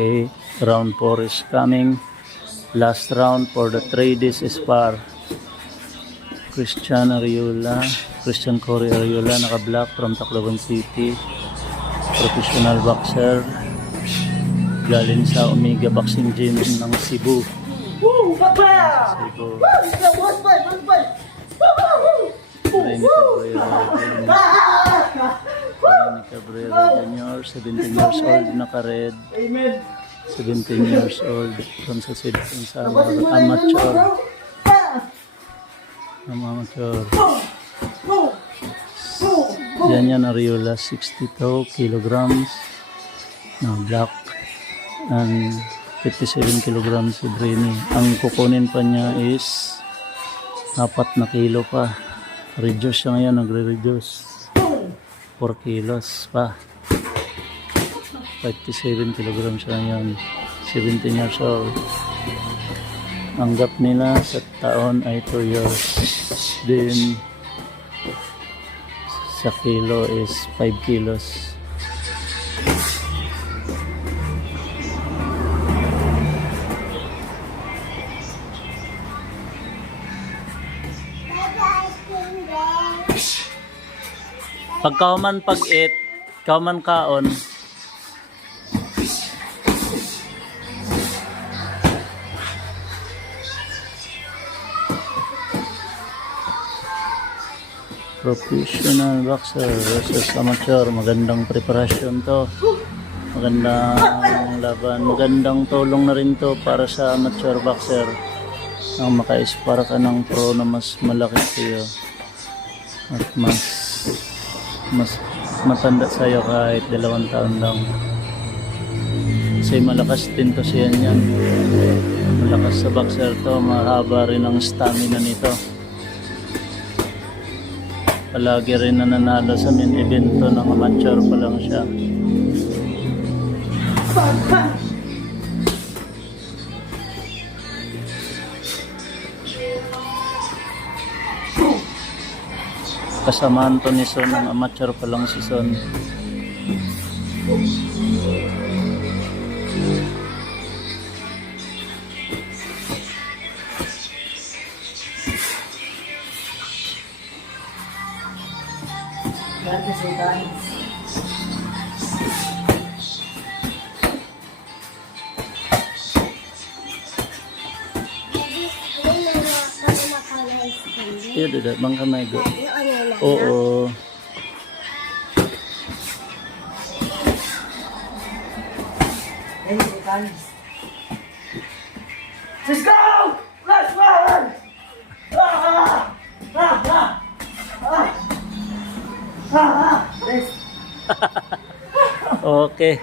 Okay, round 4 is coming. Last round for the 3 days is par. Christian Corey Ariola, naka-black from Tacloban City. Professional boxer. Galing sa Omega Boxing Gym ng Cebu. Cebu. Rene Cabrera Jr., 17 years old, naka-red. 17 years old, from sa amateur. Yan Ariola, 62 kilograms na black and 57 kilograms si Brini. Ang kukunin pa niya is 4 na kilo pa. Reduce siya ngayon, nagre-reduce 4 kilos pa. 57 kilograms siya ngayon, 17 years old. Ang gap nila sa taon ay 2 years. Then sa kilo is 5 kilos. Pagkauman pag-eat, kauman kaon. Professional boxer versus amateur. Magandang preparasyon to. Magandang laban. Magandang tulong na rin to para sa amateur boxer. Ang maka-ispara ka ng pro na mas malaki sa'yo. At mas matanda sa'yo kahit 2 taon lang. Kasi malakas din to siya yan. Malakas sa boxer to. Mahaba rin ang stamina nito. Palagi rin nananalo sa main evento ng amateur pa lang siya. Kasamaan to ni Son ng amateur pa lang si Son. Iya, dapat bang kamay go. Oo. Let's go! Let's run! Okay.